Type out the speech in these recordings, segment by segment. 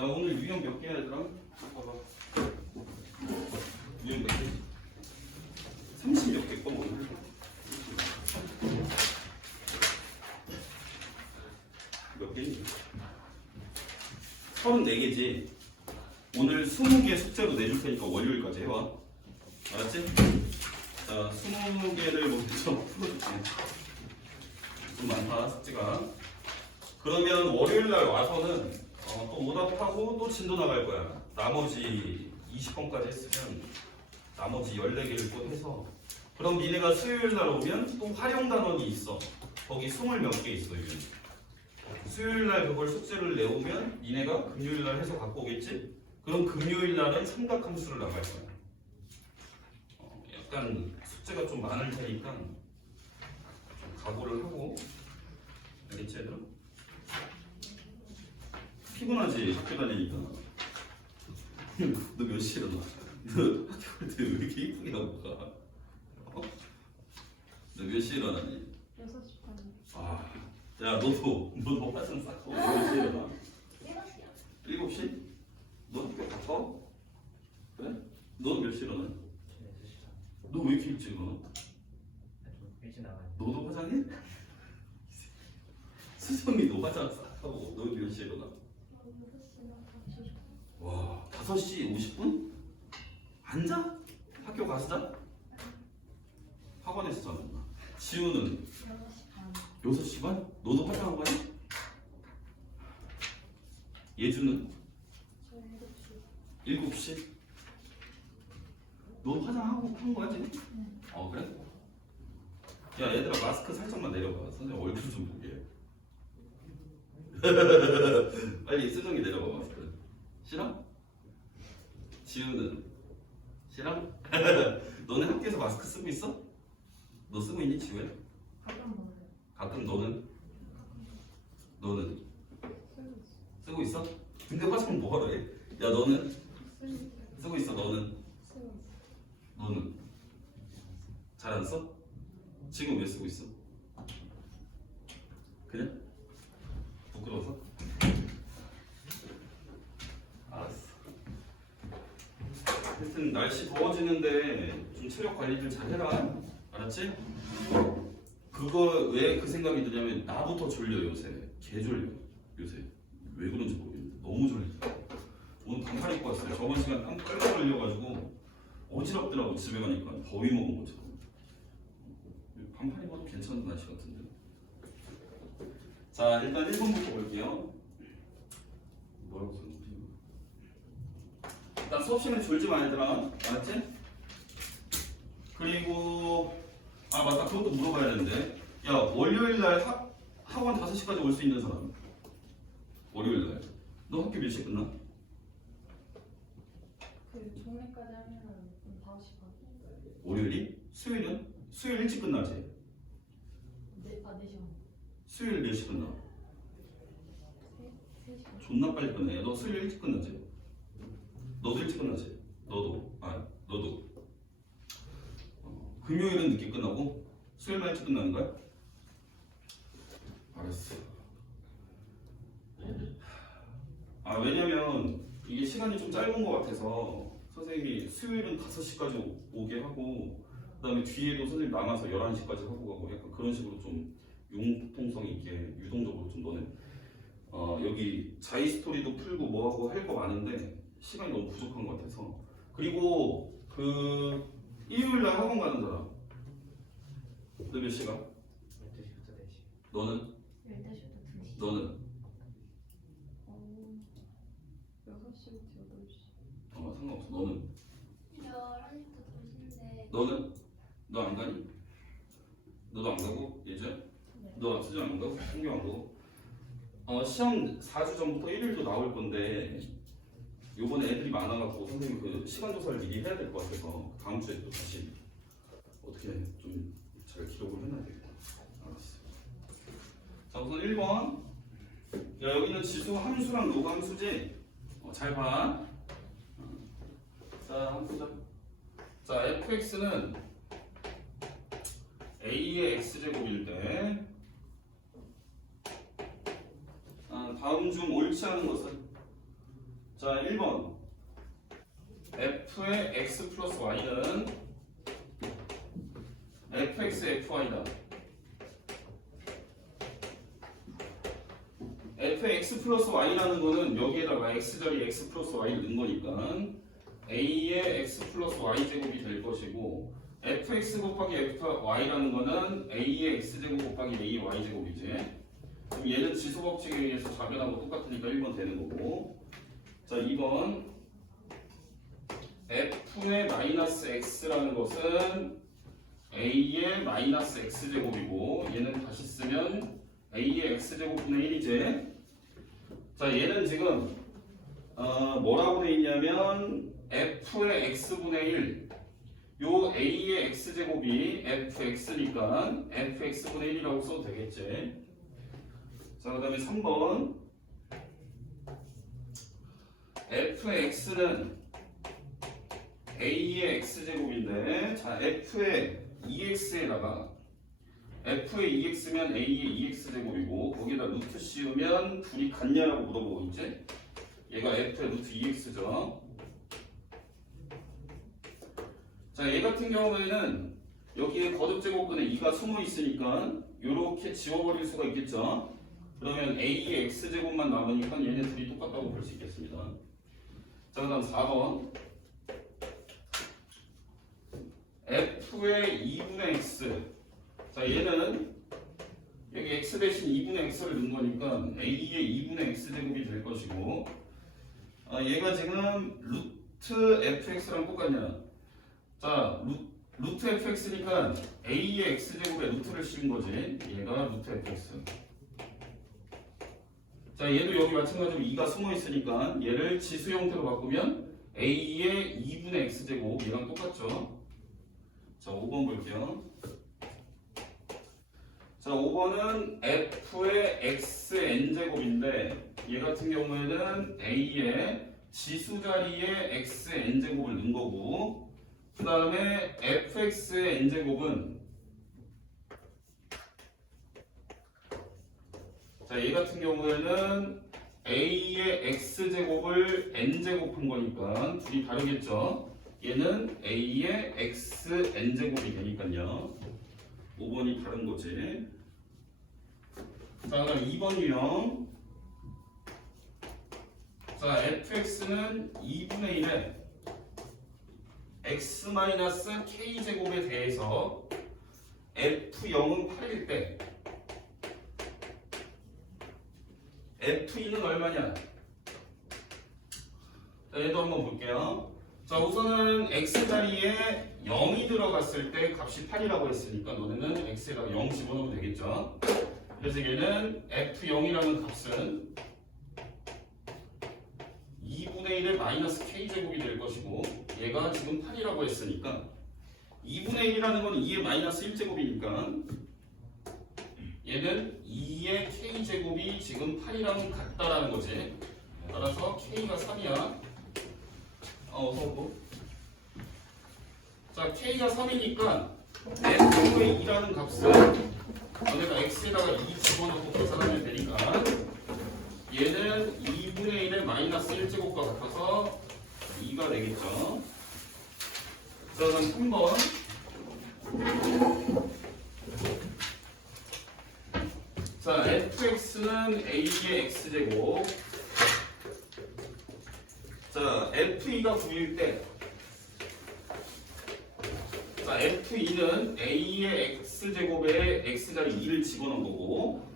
야, 오늘 유형 몇 개야, 얘들아? 봐봐. 유형 몇 개? 30몇 개 거 오늘. 몇 개니? 34개지. 오늘 20개 숙제로 내줄 테니까 월요일까지 해와. 알았지? 자, 20개를 먼저 풀어줄게. 좀 많다, 숙제가. 그러면 월요일날 와서는 또 오답하고 또 진도 나갈 거야. 나머지 20번까지 했으면 나머지 14개를 또 해서. 그럼 니네가 수요일날 오면 또 활용 단원이 있어. 거기 20 몇 개 있어, 이게. 수요일날 그걸 숙제를 내오면 니네가 금요일날 해서 갖고 오겠지? 그럼 금요일날은 삼각함수를 나갈 거야. 약간 숙제가 좀 많을 테니까 좀 각오를 하고. 알겠지, 얘들아? 피곤하지, 학교 다니니까. 너 몇 시에 일어나? 너 학교 갈 때 왜 이렇게 이쁘게 하고 가? 너 몇 시에 일어나니? 6시 반. 아, 야, 너도 화장 싹 하고 몇 시에 일어나? 7시요. 7시? 너 학교 가까워? 그래? 너는 몇 시에 일어나? 너 왜 이렇게 일찍 일어나? 일찍 나가요. 너도 화장해? 수정이 너 화장 싹 하고 너 몇 시에 일어나? 6시나 5시. 와, 5시 50분? 안 자? 학교 가서 자? 학원에서 자는구나. 지우는 6시 반. 6시 반? 너도 화장한 거야? 예주는 저 7시. 7시? 너 화장하고 한 거야 지금? 네. 그래? 야, 얘들아, 마스크 살짝만 내려봐. 선생님 얼굴 좀 보게. 빨리 수정이 내려봐, 마스크. 싫어? 지우는 싫어? 너네 학교에서 마스크 쓰고 있어? 너 쓰고 있니, 지우야? 가끔 먹어요. 가끔. 너는 쓰고 있어. 쓰고 있어? 근데 화장 뭐하러 해? 야, 너는 쓰고 쓰고 있어. 너는 있어. 잘 안 써? 지금 왜 쓰고 있어? 그냥? 부끄러워서? 알았어. 하여튼 날씨 더워지는데 좀 체력 관리 좀 잘 해라. 알았지? 그거 왜 그 생각이 드냐면 나부터 졸려 요새. 개 졸려 요새. 왜 그런지 모르겠는데 너무 졸리다. 오늘 반팔 입고 왔어요. 저번 시간 땀 깔깔 흘려가지고 어지럽더라고. 집에 가니까 더위 먹은 것처럼. 반팔 입어도 괜찮은 날씨 같은데. 자, 일단 1번부터 볼게요. 뭐라고 썼는지. 일단 수업 시간에 졸지 마, 얘들아. 알았지? 그리고 맞다, 그것도 물어봐야 되는데. 야, 월요일날 학원 5시까지 올 수 있는 사람. 월요일날 너 학교 몇 시에 끝나? 그 종례까지 하면은 5시 반. 월요일이? 수요일은? 수요일 일찍 끝나지? 네, 4시 반. 수요일 몇 시 끝나? 3시 반. 존나 빨리 끝내. 야, 너 수요일 일찍 끝나지? 너도 일찍 끝나지? 너도. 금요일은 늦게 끝나고 수요일만 일찍 끝나는 거야? 알았어. 왜냐면 이게 시간이 좀 짧은 것 같아서 선생님이 수요일은 5시까지 오게 하고 그 다음에 뒤에도 선생님 남아서 11시까지 하고 가고 약간 그런 식으로 좀 융통성 있게 유동적으로 좀 너는 여기 자이 스토리도 풀고 뭐하고 할 거 많은데 시간이 너무 부족한 것 같아서. 그리고 그 일요일날 학원 가는 사람 너 몇 시가? 12시부터 4시. 너는? 12시부터 2시. 너는? 6시부터 8시. 상관없어. 너는? 11시부터 2시인데 너는? 너 안 가니? 너도 안 가고? 예전? 네. 너 수정 안 가고? 성경 안 가고? 시험 4주 전부터 1일도 나올 건데 요번에 애들이 많아갖고 선생님 그 시간 조사를 미리 해야 될 것 같아서 다음 주에 또 다시 어떻게 좀 잘 기록을 해놔야 되겠다. 알았어. 자, 우선 1번. 야, 여기는 지수 함수랑 로그 함수지? 잘 봐. 자, 한번 보자. 자, fx는 a의 x제곱일 때 다음 중 옳지 않은 것은 자 1번 f의 x 플러스 y는 fx fy다. f의 x 플러스 y라는 거는 여기에다가 x자리 x 플러스 y를 넣은 거니까 a의 x 플러스 y 제곱이 될 것이고 fx 곱하기 fy라는 거는 a의 x제곱 곱하기 a의 y제곱이지. 그럼 얘는 지수법칙에 의해서 작용하고 똑같으니까 1번 되는 거고. 자 2번 f의 마이너스 x라는 것은 a의 마이너스 x제곱이고 얘는 다시 쓰면 a의 x제곱분의 1이지. 자 얘는 지금 뭐라고 돼 있냐면 f의 x분의 1 요 a의 x제곱이 fx니까 fx분의 1이라고 써도 되겠지. 자 그 다음에 3번 fx는 a의 x제곱인데 자 f의 2x에다가 f의 2x면 a의 2x제곱이고 거기다 루트 씌우면 둘이 같냐라고 물어보고 있지. 얘가 f의 루트 2x죠. 자 얘 같은 경우에는 여기에 거듭제곱근에 2가 숨어 있으니까 이렇게 지워버릴 수가 있겠죠. 그러면 a의 x제곱만 남으니까 얘네 둘이 똑같다고 볼 수 있겠습니다. 자 그다음 4번 f의 2분의 x. 자 얘는 여기 x 대신 2분의 x를 넣은 거니까 a의 2분의 x제곱이 될 것이고 얘가 지금 루트 fx랑 똑같냐. 자 루트 fx니까 a의 x제곱에 루트를 씌운 거지. 얘가 루트 fx. 자 얘도 여기 마찬가지로 2가 숨어 있으니까 얘를 지수 형태로 바꾸면 a의 2분의 x제곱 얘랑 똑같죠. 자 5번 볼게요. 자 5번은 f의 xn제곱인데 얘 같은 경우에는 a의 지수 자리에 xn제곱을 넣은 거고 그 다음에 fx의 n제곱은 자 얘 같은 경우에는 a의 x제곱을 n제곱한 거니까 둘이 다르겠죠. 얘는 a의 xn제곱이 되니까요. 5번이 다른 거지. 자 그럼 2번 유형. 자 fx는 2분의 1에 x-k제곱에 대해서 f0은 8일 때 f2는 얼마냐? 자 얘도 한번 볼게요. 자 우선은 x자리에 0이 들어갔을 때 값이 8이라고 했으니까 너네는 x에다가 0 집어넣으면 되겠죠. 그래서 얘는 f0이라는 값은 2분의 1의 마이너스 k제곱이 될 것이고 얘가 지금 8이라고 했으니까 2분의 1이라는 건 2의 마이너스 1제곱이니까 얘는 2의 k제곱이 지금 8이랑 같다라는 거지. 따라서 k가 3이야. 어서 오고. 자 k가 3이니까 f의 2라는 값은 너네가 x에다가 2 집어넣고 계산하면 되니까 얘는 2분의 1의 마이너스 1제곱과 같아서 2가 되겠죠. 자 그럼 3번 자 fx는 a의 x제곱. 자 f2가 9일 때 자 f2는 a의 x제곱에 x자리 2를 집어넣은 거고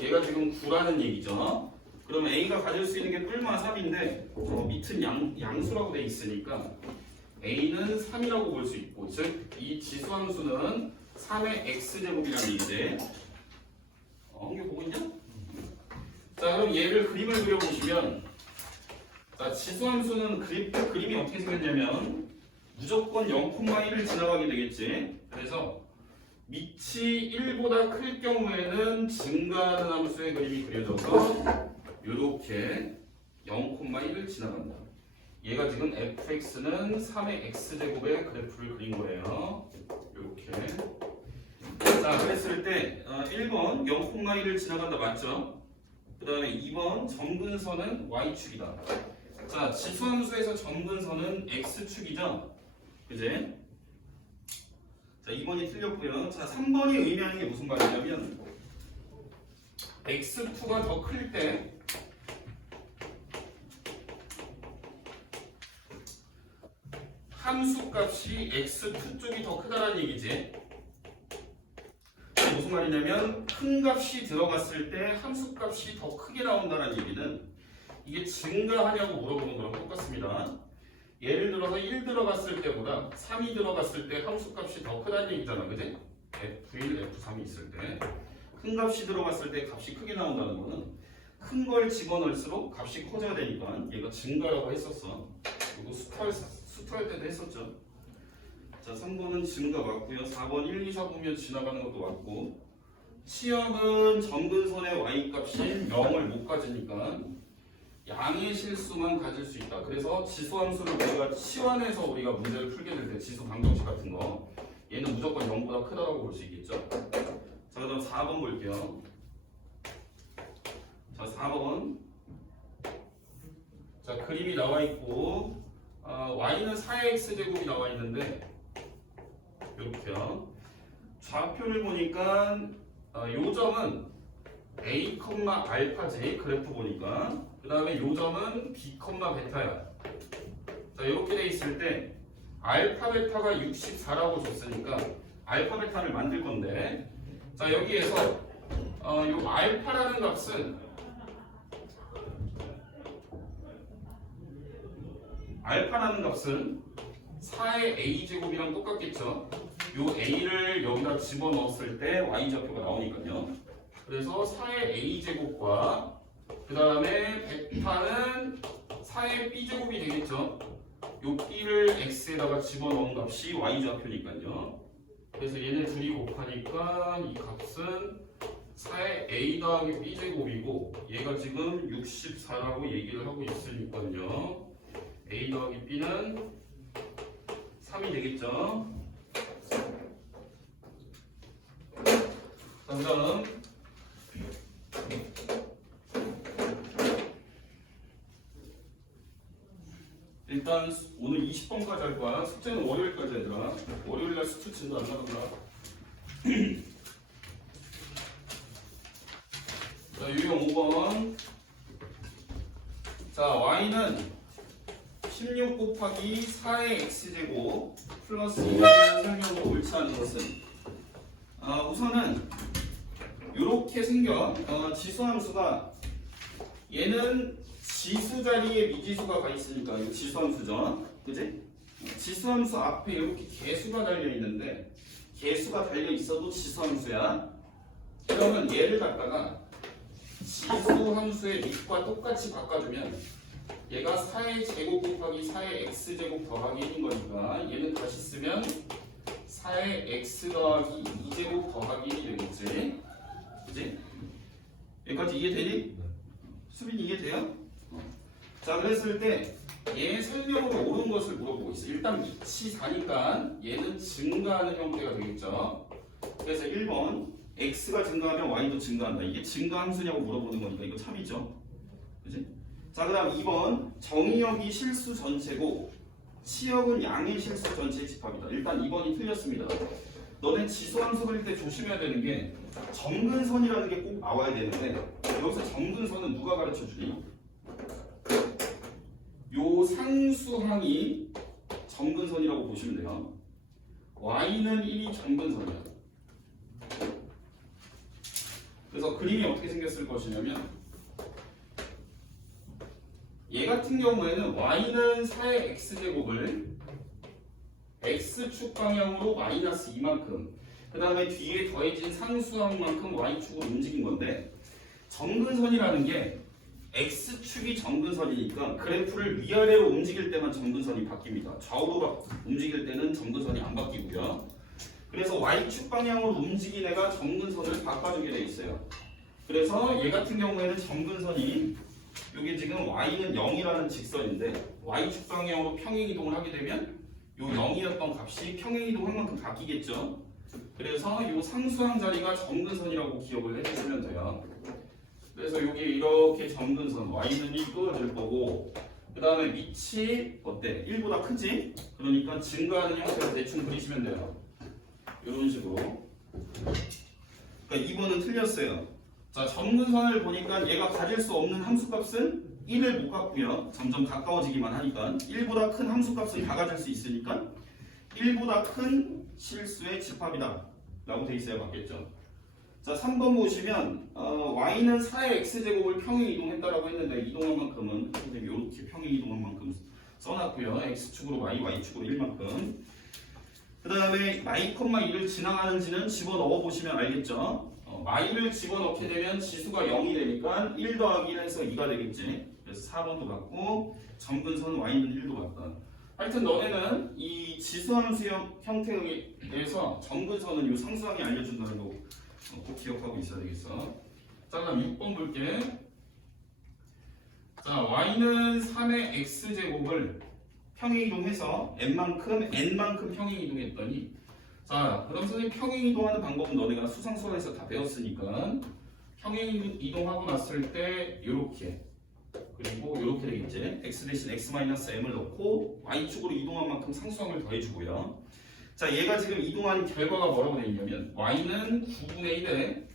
얘가 지금 9라는 얘기죠. 그러면 a가 가질 수 있는 게 뿔마 3인데 밑은 양수라고 돼 있으니까 a는 3이라고 볼 수 있고 즉 이 지수함수는 3의 x제곱이라는 얘기인데 한개 보고 있냐? 자 그럼 얘를 그림을 그려보시면 자 지수함수는 그림이 어떻게 생겼냐면 무조건 0,1을 지나가게 되겠지. 그래서 밑이 1보다 클 경우에는 증가하는 함수의 그림이 그려져서 이렇게 0,1을 지나간다. 얘가 지금 fx는 3의 x제곱의 그래프를 그린 거예요. 이렇게. 자 그랬을 때 1번 0,1을 지나간다 맞죠? 그 다음에 2번 점근선은 y축이다. 자, 지수함수에서 점근선은 x축이죠? 그지? 자, 2번이 틀렸고요. 자, 3번이 의미하는 게 무슨 말이냐면 x2가 더 클 때 함수값이 x2 쪽이 더 크다는 얘기지. 무슨 말이냐면 큰 값이 들어갔을 때 함수값이 더 크게 나온다는 얘기는 이게 증가하냐고 물어보는 거랑 똑같습니다. 예를 들어서 1 들어갔을 때보다 3이 들어갔을 때 함수값이 더 크다는 얘기잖아, 그지? F1, F3이 있을 때 큰 값이 들어갔을 때 값이 크게 나온다는 거는 큰 걸 집어넣을수록 값이 커져야 되니까 얘가 증가라고 했었어. 그리고 수투할 때도 했었죠. 자, 3번은 증가 맞고요. 4번 1, 2, 4 보면 지나가는 것도 맞고, 치역은 점근선의 y값인 0을 못 가지니까 양의 실수만 가질 수 있다. 그래서 지수함수를 우리가 치환해서 우리가 문제를 풀게 될 때 지수 방정식 같은 거 얘는 무조건 0보다 크다라고 볼 수 있겠죠. 자, 그다음 4번 볼게요. 자, 4번. 자, 그림이 나와 있고 y는 4x 제곱이 나와 있는데 이렇게요. 좌표를 보니까 요 점은 a, 알파지 그래프 보니까 그 다음에 요 점은 b, 베타야. 자, 이렇게 돼 있을 때 알파 베타가 64라고 줬으니까 알파 베타를 만들 건데, 자, 여기에서 요 알파라는 값은 4의 a 제곱이랑 똑같겠죠. 요 a를 여기다 집어넣었을 때 y 좌표가 나오니까요. 그래서 4의 a 제곱과 그 다음에 베타는 4의 b 제곱이 되겠죠. 요 b를 x에다가 집어넣은 값이 y 좌표니까요. 그래서 얘네 둘이 곱하니까 이 값은 4의 a 더하기 b 제곱이고 얘가 지금 64라고 얘기를 하고 있으니까요. a 더하기 b는 3이 되겠죠. 다음 일단 오늘 20번까지 할 거야. 숙제는 월요일까지 얘들아. 월요일날 수투 진도 안 나간다. 자, 유형 5번. 자, y는 16 곱하기 4의 x제곱 플러스 2라는 설명으로 옳지 않은 것은 우선은 이렇게 생겨. 지수함수가 얘는 지수 자리에 미지수가 가 있으니까 이거 지수함수죠, 그지? 지수함수 앞에 이렇게 개수가 달려 있는데 개수가 달려 있어도 지수함수야. 그러면 얘를 갖다가 지수함수의 밑과 똑같이 바꿔주면 얘가 4의 제곱 곱하기 4의 x제곱 더하기 1인 거니까 얘는 다시 쓰면 4의 x 더하기 2제곱 더하기 1이 되겠지, 그지? 여기까지 이해되니? 수빈이 이해돼요? 자, 그랬을 때 얘 설명으로 옳은 것을 물어보고 있어. 일단 밑이 4니까 얘는 증가하는 형태가 되겠죠. 그래서 1번 x가 증가하면 y도 증가한다. 이게 증가 함수냐고 물어보는 거니까 이거 참이죠, 그지? 자, 그 다음 2번 정의역이 실수 전체고 치역은 양의 실수 전체의 집합이다. 일단 2번이 틀렸습니다. 너네 지수함수 그릴 때 조심해야 되는 게 점근선이라는 게 꼭 나와야 되는데 여기서 점근선은 누가 가르쳐 주니? 요 상수항이 점근선이라고 보시면 돼요. y는 1이 점근선이야. 그래서 그림이 어떻게 생겼을 것이냐면 얘 같은 경우에는 y는 4의 x제곱을 x축 방향으로 마이너스 2만큼 그 다음에 뒤에 더해진 상수항만큼 y축으로 움직인 건데, 점근선이라는 게 x축이 점근선이니까 그래프를 위아래로 움직일 때만 점근선이 바뀝니다. 좌우로 움직일 때는 점근선이 안 바뀌고요. 그래서 y축 방향으로 움직인 애가 점근선을 바꿔주게 돼 있어요. 그래서 얘 같은 경우에는 점근선이 이게 지금 y는 0이라는 직선인데 y축 방향으로 평행이동을 하게 되면 요 0이었던 값이 평행이동한 만큼 바뀌겠죠. 그래서 요 상수항 자리가 점근선이라고 기억을 해주시면 돼요. 그래서 여기 이렇게 점근선 y는 1 그어질 거고 그 다음에 밑이 어때? 1보다 크지? 그러니까 증가하는 형태로 대충 그리시면 돼요. 이런 식으로. 그러니까 2번은 틀렸어요. 자, 점근선을 보니까 얘가 가질 수 없는 함수값은 1을 못 갖고요. 점점 가까워지기만 하니까 1보다 큰 함수값은 다 가질 수 있으니까 1보다 큰 실수의 집합이다 라고 돼 있어야 맞겠죠. 자, 3번 보시면 y는 4의 x제곱을 평행 이동했다라고 했는데 이동한 만큼은 이렇게 평행 이동한 만큼 써놨고요. x축으로 y, y축으로 1만큼. 그 다음에 y, 2를 지나가는지는 집어넣어 보시면 알겠죠. y를 집어넣게 되면 지수가 0이 되니까 1 더하기 1 해서 2가 되겠지. 그래서 4번도 맞고 점근선 y는 1도 맞다. 하여튼 너네는 이 지수함수 형태에 대해서 점근선은 이 상수항이 알려준다는 거 꼭 기억하고 있어야 되겠어. 자, 그럼 6번 볼게. 자, y는 3의 x제곱을 평행 이동해서 n만큼 평행 이동했더니, 자, 그럼 선생님 평행 이동하는 방법은 너네가 수상수학에서 다 배웠으니까 평행 이동하고 났을 때 이렇게, 그리고 이렇게 되겠지. x 대신 x-m을 넣고 y축으로 이동한 만큼 상수항을 더해주고요. 자, 얘가 지금 이동한 결과가 뭐라고 되어 있냐면 y는 9분의 1에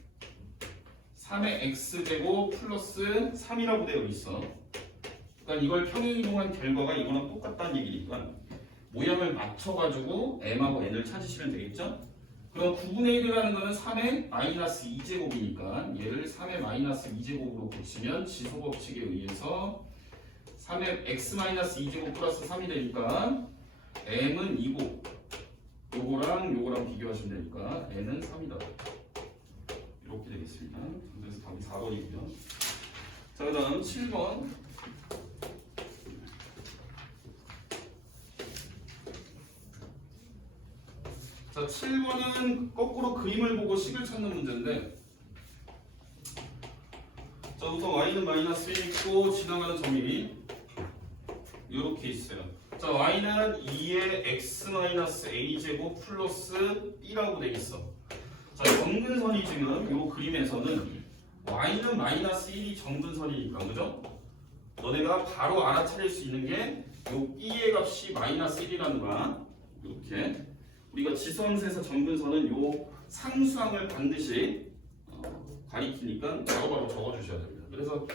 3의 x제곱 플러스 3이라고 되어 있어. 그러니까 이걸 평행 이동한 결과가 이거랑 똑같다는 얘기니까 모양을 맞춰가지고 m하고 n을 찾으시면 되겠죠? 그럼 9분의 1이라는 거는 3의 마이너스 2제곱이니까 얘를 3의 마이너스 2제곱으로 고치면 지소법칙에 의해서 3의 x-2제곱 플러스 3이 되니까 m은 2고 요거랑 비교하시면 되니까 n은 3이다. 이렇게 되겠습니다. 그래서 답이 4번이고요. 자, 그 다음 7번. 자, 7번은 거꾸로 그림을 보고 식을 찾는 문제인데, 자, 우선 y는 마이너스 1 있고 지나가는 점이 이렇게 있어요. 자, y는 2의 x-a제곱 플러스 b라고 되어 있어. 자, 점근선이 지금 이 그림에서는 y는 마이너스 1이 점근선이니까, 그죠? 너네가 바로 알아차릴 수 있는 게 이 b의 값이 마이너스 1이라는 거야. 이렇게. 우리가 지수함수에서 점근선은 요 상수항을 반드시 가리키니까 바로바로 적어주셔야 됩니다. 그래서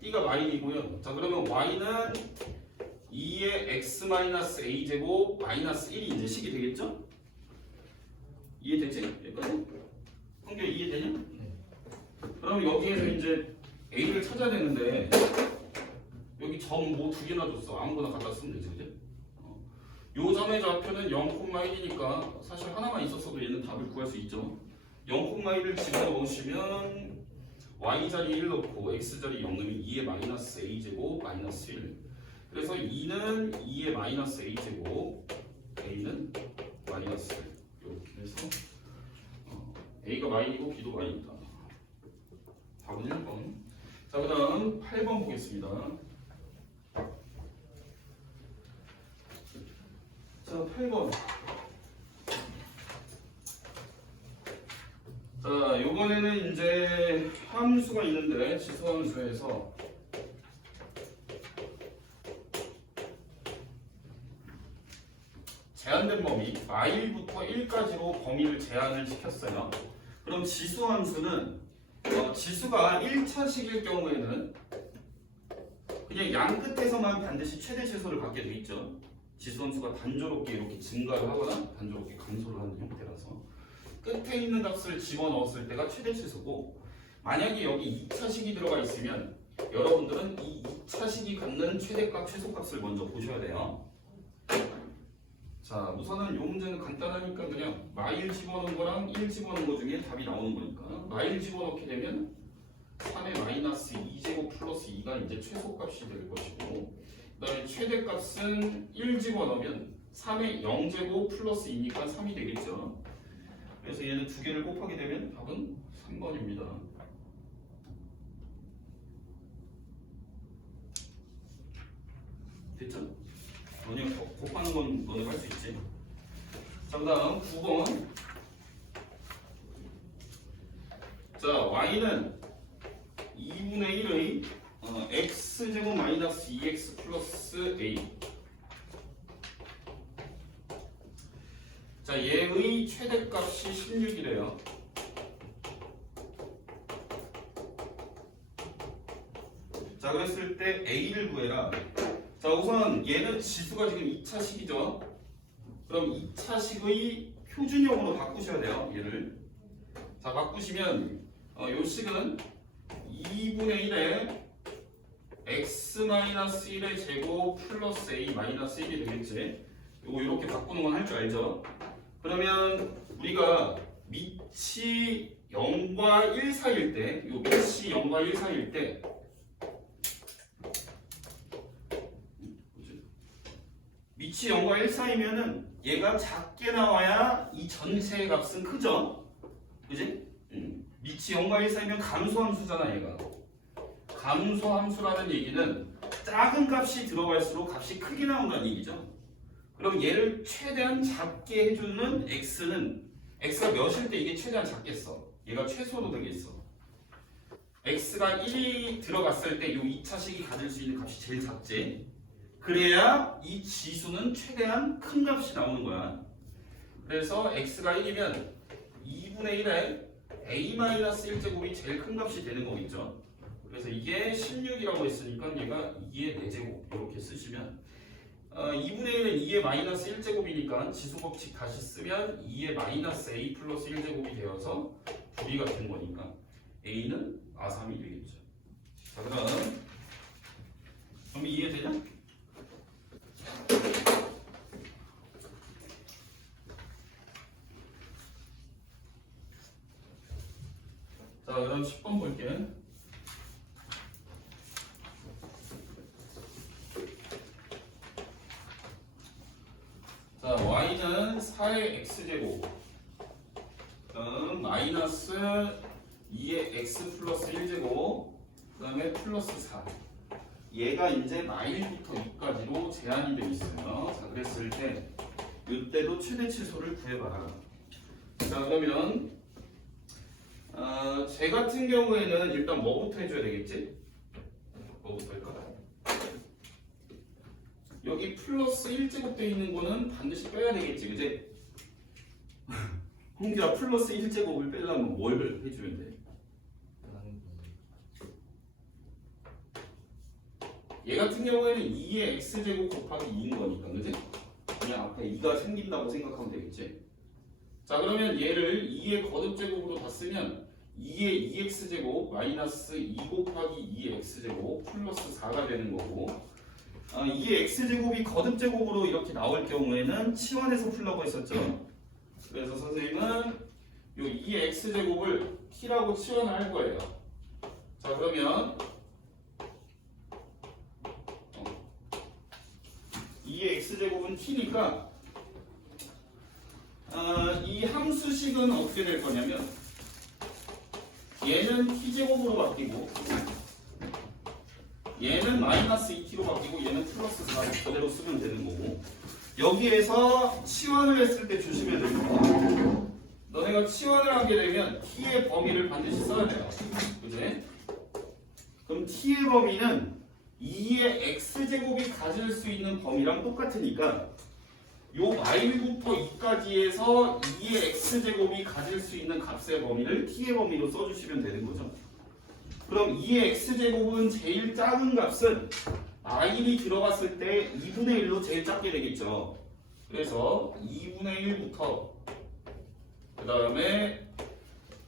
b가 마이이고요. 자, 그러면 y는 2의 x-a제곱 마이너스 1이 이제 식이 되겠죠? 이해되지? 여기까지? 한개 이해되냐? 그럼 여기에서 이제 a를 찾아야 되는데 여기 점 뭐 두 개나 줬어. 아무거나 갖다 쓰면 되지, 그지? 요 점의 좌표는 0,1이니까 사실 하나만 있었어도 얘는 답을 구할 수 있죠. 0,1을 집어넣으시면 y자리 1 넣고 x자리 0 넣으면 2의 마이너스 a제곱 마이너스 1. 그래서 2는 2의 마이너스 a제곱, a는 마이너스 1. 이렇게 해서 a가 y이고 b도 y이다. 답은 1번. 자, 그 다음 8번 보겠습니다. 자, 8번. 자, 요번에는 이제 함수가 있는데 지수함수에서 제한된 범위 마일부터 1까지로 범위를 제한을 시켰어요. 그럼 지수함수는 지수가 1차식일 경우에는 그냥 양 끝에서만 반드시 최대 최소를 갖게 돼 있죠. 지수함수가 단조롭게 이렇게 증가를 하거나 단조롭게 감소를 하는 형태라서 끝에 있는 값을 집어넣었을 때가 최대 최소고, 만약에 여기 2차식이 들어가 있으면 여러분들은 이 2차식이 갖는 최대값 최소값을 먼저 보셔야 돼요. 자, 우선은 이 문제는 간단하니까 그냥 마일 집어넣은 거랑 1 집어넣은 거 중에 답이 나오는 거니까 마일 집어넣게 되면 3의 마이너스 2제곱 플러스 2가 이제 최소값이 될 것이고, 그 다음에 최대값은 1 집어넣으면 3의 0제곱 플러스 2니까 3이 되겠죠. 그래서 얘는 두 개를 곱하게 되면 답은 3번입니다. 됐죠? 너네 곱하는 건 너네 할 수 있지. 자, 그 다음 9번. 자, y는 2분의 1의 x제곱 마이너스 2x 플러스 a. 자, 얘의 최대값이 16이래요. 자, 그랬을 때 a를 구해라. 자, 우선 얘는 지수가 지금 2차식이죠. 그럼 2차식의 표준형으로 바꾸셔야 돼요. 얘를. 자, 바꾸시면 요 식은 2분의 1에 x-1의 제곱 플러스 a-1이 되겠지. 요거 이렇게 바꾸는 건 할 줄 알죠? 그러면 우리가 밑이 0과 1 사이일 때, 요 밑이 0과 1 사이일 때 밑이 0과 1 사이면은 얘가 작게 나와야 이 전체의 값은 크죠? 그지? 밑이 0과 1 사이면 감소함수잖아, 얘가. 감소함수라는 얘기는 작은 값이 들어갈수록 값이 크게 나온다는 얘기죠. 그럼 얘를 최대한 작게 해주는 x는 x가 몇일 때 이게 최대한 작겠어. 얘가 최소로 되겠어. x가 1이 들어갔을 때 이 2차식이 가질 수 있는 값이 제일 작지. 그래야 이 지수는 최대한 큰 값이 나오는 거야. 그래서 x가 1이면 2분의 1에 a-1제곱이 제일 큰 값이 되는 거겠죠. 그래서 이게 16이라고 했으니까 얘가 2의 4제곱 이렇게 쓰시면 2분의 1은 2의 마이너스 1제곱이니까 지수법칙 다시 쓰면 2의 마이너스 a 플러스 1제곱이 되어서 2이 같은 거니까 a는 a3이 되겠죠. 자, 그럼 이해되냐? 자, 그럼 10번 볼게. 자, y는 4의 x제곱 그다음 마이너스 2의 x 플러스 1제곱 그 다음에 플러스 4 얘가 이제 마일부터 2까지로 제한이 되어 있어요. 자, 그랬을 때 이때도 최대치수를 구해봐라. 자, 그러면 제 같은 경우에는 일단 뭐부터 해줘야 되겠지? 뭐부터 할까? 여기 플러스 1제곱 되어 있는 거는 반드시 빼야 되겠지, 그지? 홍규야, 플러스 1제곱을 빼려면 뭘 해주면 돼? 얘 같은 경우에는 2의 x제곱 곱하기 2인 거니까, 그지? 그냥 앞에 2가 생긴다고 생각하면 되겠지? 자, 그러면 얘를 2의 거듭제곱으로 다 쓰면 2의 2x제곱 마이너스 2 곱하기 2의 x제곱 플러스 4가 되는 거고, 이게 x제곱이 거듭제곱으로 이렇게 나올 경우에는 치환해서 풀라고 했었죠. 그래서 선생님은 요 2의 x제곱을 t라고 치환을 할 거예요. 자, 그러면 2의 x제곱은 t니까 이 함수식은 어떻게 될 거냐면 얘는 t제곱으로 바뀌고 얘는 마이너스 2t로 바뀌고 얘는 플러스 4를 그대로 쓰면 되는 거고, 여기에서 치환을 했을 때 조심해야 될 거. 너네가 치환을 하게 되면 t의 범위를 반드시 써야 돼요. 그지? 그럼 t의 범위는 2의 x제곱이 가질 수 있는 범위랑 똑같으니까 요 마일부터 2까지에서 2의 x제곱이 가질 수 있는 값의 범위를 t의 범위로 써주시면 되는 거죠. 그럼 2의 x제곱은 제일 작은 값은 마일이 들어갔을 때 2분의 1로 제일 작게 되겠죠. 그래서 2분의 1부터 그 다음에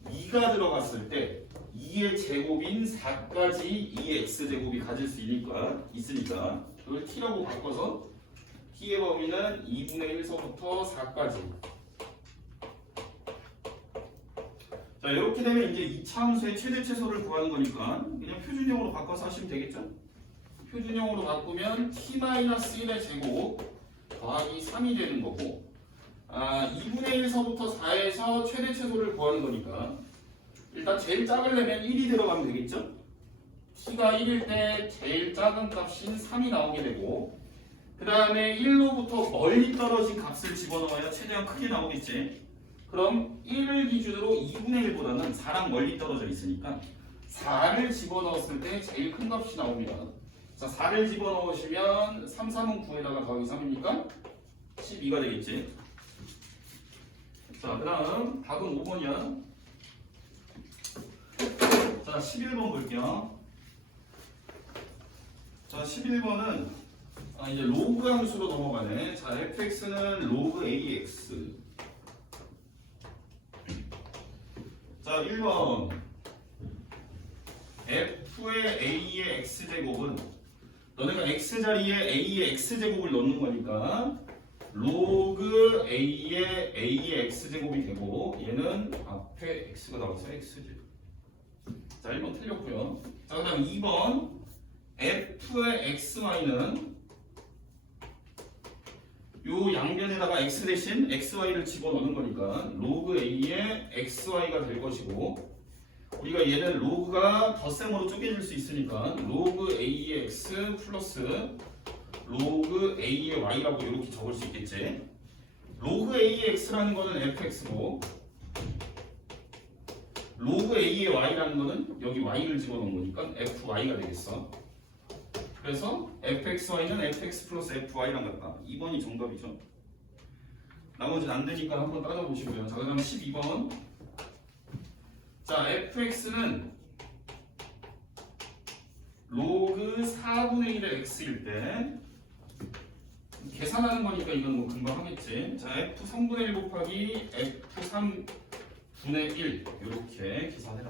2가 들어갔을 때 2의 제곱인 4까지 2의 x제곱이 가질 수 있으니까 그걸 t라고 바꿔서 t의 범위는 2분의 1서부터 4까지. 자, 이렇게 되면 이제 2차 함수의 최대 최소를 구하는 거니까 그냥 표준형으로 바꿔서 하시면 되겠죠? 표준형으로 바꾸면 t-1의 제곱 더하기 3이 되는 거고, 2분의 1서부터 4에서 최대 최소를 구하는 거니까 일단 제일 작으려면 1이 들어가면 되겠죠? t가 1일 때 제일 작은 값인 3이 나오게 되고, 그 다음에 1로부터 멀리 떨어진 값을 집어넣어야 최대한 크게 나오겠지. 그럼 1을 기준으로 2분의 1보다는 4랑 멀리 떨어져 있으니까 4를 집어넣었을 때 제일 큰 값이 나옵니다. 자, 4를 집어넣으시면 3, 3은 9에다가 더하기 3이니까 12가 되겠지. 자, 그 다음 답은 5번이야. 자, 11번 볼게요. 자, 11번은 이제 로그 함수로 넘어가네. 자, fx는 로그 ax. 자, 1번 f의 a의 x제곱은 너네가 x자리에 a의 x제곱을 넣는 거니까 로그 a의 x제곱이 되고 얘는 앞에 x가 나와서 x제곱. 자, 1번 틀렸고요. 자, 그 다음 2번 f의 xy는 요 양변에다가 x 대신 xy를 집어넣는 거니까 로그 a의 xy가 될 것이고 우리가 얘는 로그가 덧셈으로 쪼개질 수 있으니까 로그 a의 x 플러스 로그 a의 y라고 이렇게 적을 수 있겠지. 로그 a의 x라는 거는 fx고 로그 a의 y라는 거는 여기 y를 집어넣은 거니까 fy가 되겠어. 그래서 fxy는 fx 플러스 fy랑 같다. 2번이 정답이죠. 나머지는 안 되니까 한번 따져보시고요. 자, 그 다음 12번. 자, fx는 로그 4분의 1의 x일 때 계산하는 거니까 이건 뭐 금방 하겠지. 자, f 3분의 1 곱하기 f 3분의 1 이렇게 계산해라.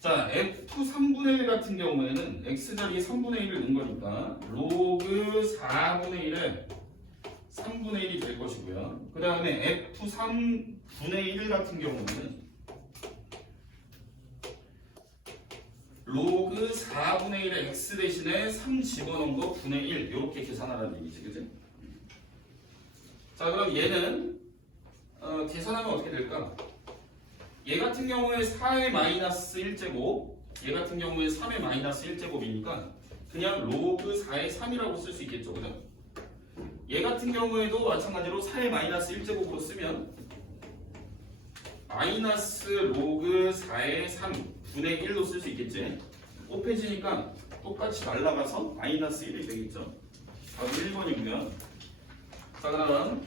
자, f 3분의 1 같은 경우에는 x자리에 3분의 1을 넣은 거니까 로그 4분의 1에 3분의 1이 될 것이고요. 그 다음에 f 3분의 1 같은 경우는 로그 4분의 1의 x 대신에 3 집어넣은 거 분의 1 이렇게 계산하라는 얘기지, 그치? 자, 그럼 얘는 계산하면 어떻게 될까? 얘 같은 경우에 4의 마이너스 1제곱, 얘 같은 경우에 3의 마이너스 1제곱이니까 그냥 로그 4의 3이라고 쓸 수 있겠죠, 그죠? 얘 같은 경우에도 마찬가지로 4의 마이너스 1제곱으로 쓰면 마이너스 로그 4의 3 분의 1로 쓸 수 있겠지. 곱해지니까 똑같이 날라가서 마이너스 1이 되겠죠. 바로 1번이고요. 자, 그다음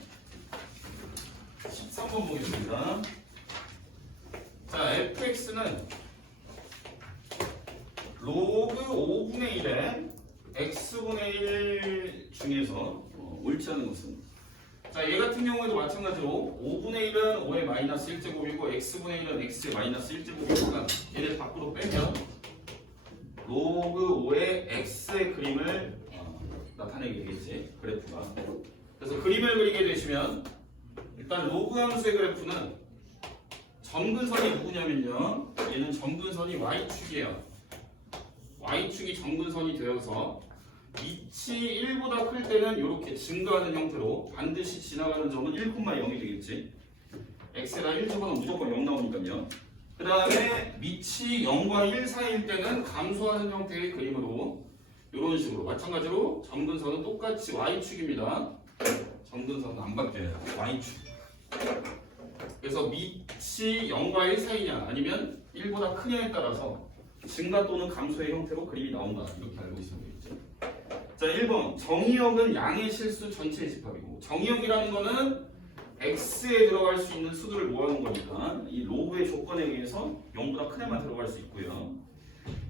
13번 보겠습니다. 자, fx는 로그 5분의 1에 x분의 1 중에서 옳지 않은 것은, 자, 얘 같은 경우에도 마찬가지로 5분의 1은 5의 마이너스 1제곱이고 x분의 1은 x의 마이너스 1제곱이니까 얘를 밖으로 빼면 로그 5의 x의 그림을 나타내게 되겠지, 그래프가. 그래서 그림을 그리게 되시면 일단 로그 함수의 그래프는 점근선이 누구냐면요, 얘는 점근선이 y축이에요. y축이 점근선이 되어서 밑이 1보다 클 때는 이렇게 증가하는 형태로 반드시 지나가는 점은 1,0이 되겠지. x에다 1 집어넣으면 무조건 0 나오니까요. 그 다음에 밑이 0과 1 사이일 때는 감소하는 형태의 그림으로 이런 식으로 마찬가지로 점근선은 똑같이 y축입니다. 점근선은 안 바뀌어요. y축. 그래서 밑이 0과 1 사이냐 아니면 1보다 크냐에 따라서 증가 또는 감소의 형태로 그림이 나온다. 이렇게 알고 있으면 되겠죠. 자, 1번 정의역은 양의 실수 전체의 집합이고, 정의역이라는 거는 x에 들어갈 수 있는 수들을 모아놓은 거니까 이 로그의 조건에 의해서 0보다 큰 애만 들어갈 수 있고요.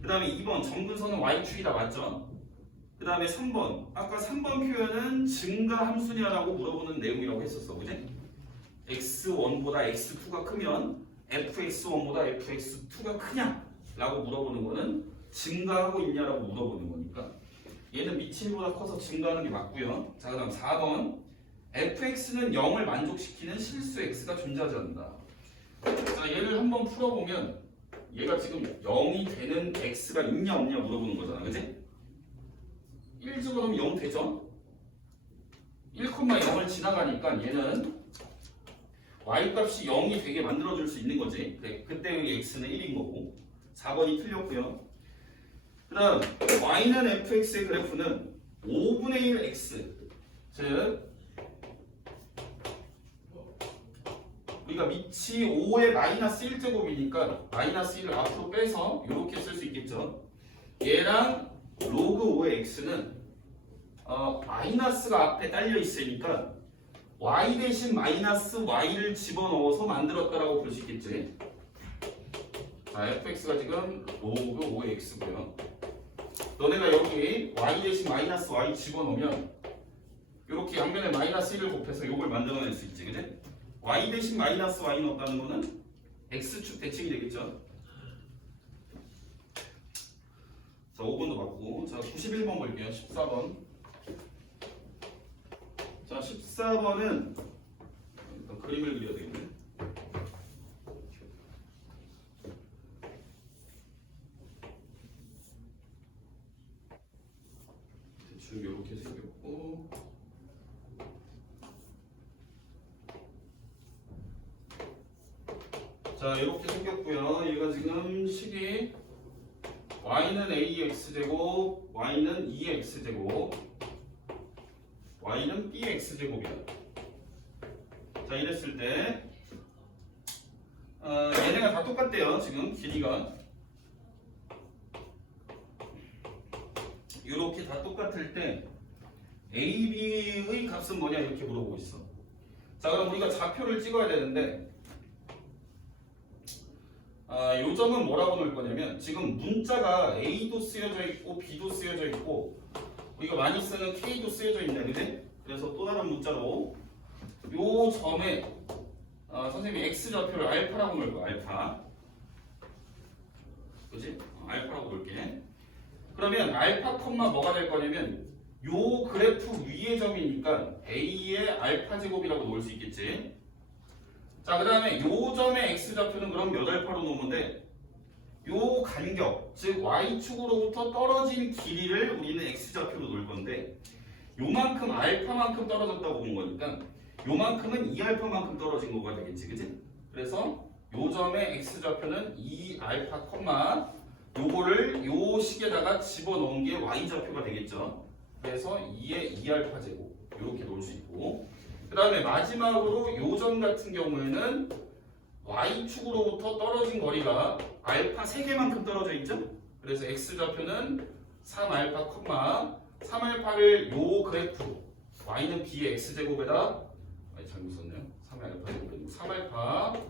그 다음에 2번 점근선은 y축이다. 맞죠? 그 다음에 3번 아까 3번 표현은 증가 함수냐라고 물어보는 내용이라고 했었어, 그지? x1보다 x2가 크면 fx1보다 fx2가 크냐? 라고 물어보는 거는 증가하고 있냐라고 물어보는 거니까 얘는 밑이 1보다 커서 증가하는 게 맞고요. 자, 그 다음 4번 fx는 0을 만족시키는 실수 x가 존재하지 않는다. 자, 얘를 한번 풀어보면 얘가 지금 0이 되는 x가 있냐 없냐 물어보는 거잖아, 그치? 1 집어넣으면 0 되죠? 1,0을 지나가니까 얘는 y값이 0이 되게 만들어줄 수 있는 거지. 그때의 x는 1인 거고. 4번이 틀렸고요. 그 다음 y는 fx의 그래프는 5분의 1 x, 즉 우리가 밑이 5의 마이너스 1제곱이니까 마이너스 1을 앞으로 빼서 이렇게 쓸 수 있겠죠. 얘랑 로그 5의 x는 마이너스가 앞에 딸려 있으니까 y 대신 마이너스 y를 집어넣어서 만들었다라고 볼 수 있겠지. 자, fx가 지금 로그 5의 x고요. 너네가 여기 y 대신 마이너스 y 집어넣으면 이렇게 양면에 마이너스 1을 곱해서 이걸 만들어낼 수 있지, 그지? y 대신 마이너스 y 넣었다는 거는 x축 대칭이 되겠죠. 자, 5번도 맞고. 자, 91번 볼게요. 14번. 자, 14번은 일단 그림을 그려야 되겠네. 대충 이렇게 생겼고. 자, 이렇게 생겼고요. 얘가 지금 식이 y는 ax제곱, y는 2x제곱, y는 bx제곱이야. 자, 이랬을 때 얘네가 다 똑같대요. 지금 길이가 이렇게 다 똑같을 때 AB의 값은 뭐냐 이렇게 물어보고 있어. 자, 그럼 우리가 좌표를 찍어야 되는데 요 점은 뭐라고 놓을 거냐면 지금 문자가 A도 쓰여져 있고 B도 쓰여져 있고 우리가 많이 쓰는 K도 쓰여져 있네, 그지? 그래서 또 다른 문자로 요 점에 선생님이 X좌표를 알파라고 놓을 거야, 알파. 그지? 알파라고 놓을게. 그러면 알파 콤마 뭐가 될 거냐면 요 그래프 위의 점이니까 A의 알파 제곱이라고 놓을 수 있겠지. 자, 그 다음에 요 점의 X좌표는 그럼 몇 알파로 놓으면 돼? 요 간격, 즉 Y축으로부터 떨어진 길이를 우리는 X좌표로 놓을 건데 요만큼 알파만큼 떨어졌다고 본 거니까 요만큼은 2알파만큼 떨어진 거가 되겠지, 그치? 그래서 요 점의 X좌표는 2알파 콤마 요거를 요 식에다가 집어넣은 게 Y좌표가 되겠죠. 그래서 2의 2알파 제곱 이렇게 놓을 수 있고 그 다음에 마지막으로 요 점 같은 경우에는 Y축으로부터 떨어진 거리가 알파 3개만큼 떨어져 있죠? 그래서 X좌표는 3알파 콤마 3알파를 요 그래프로 Y는 B의 X제곱에다 잘못 썼네요. 3알파 제곱이 3알파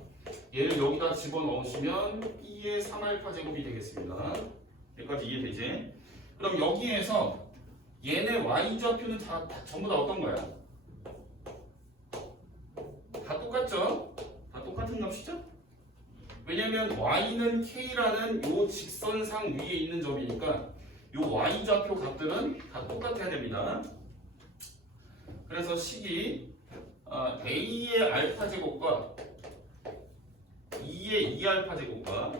얘를 여기다 집어넣으시면 B의 3알파 제곱이 되겠습니다. 여기까지 이해되지? 그럼 여기에서 얘네 Y좌표는 다 전부 다 어떤 거야? 다 똑같죠? 다 똑같은 값이죠? 왜냐면 y는 k라는 요 직선상 위에 있는 점이니까 요 y좌표 값들은 다 똑같아야 됩니다. 그래서 식이 a의 알파 제곱과 2의 2알파 제곱과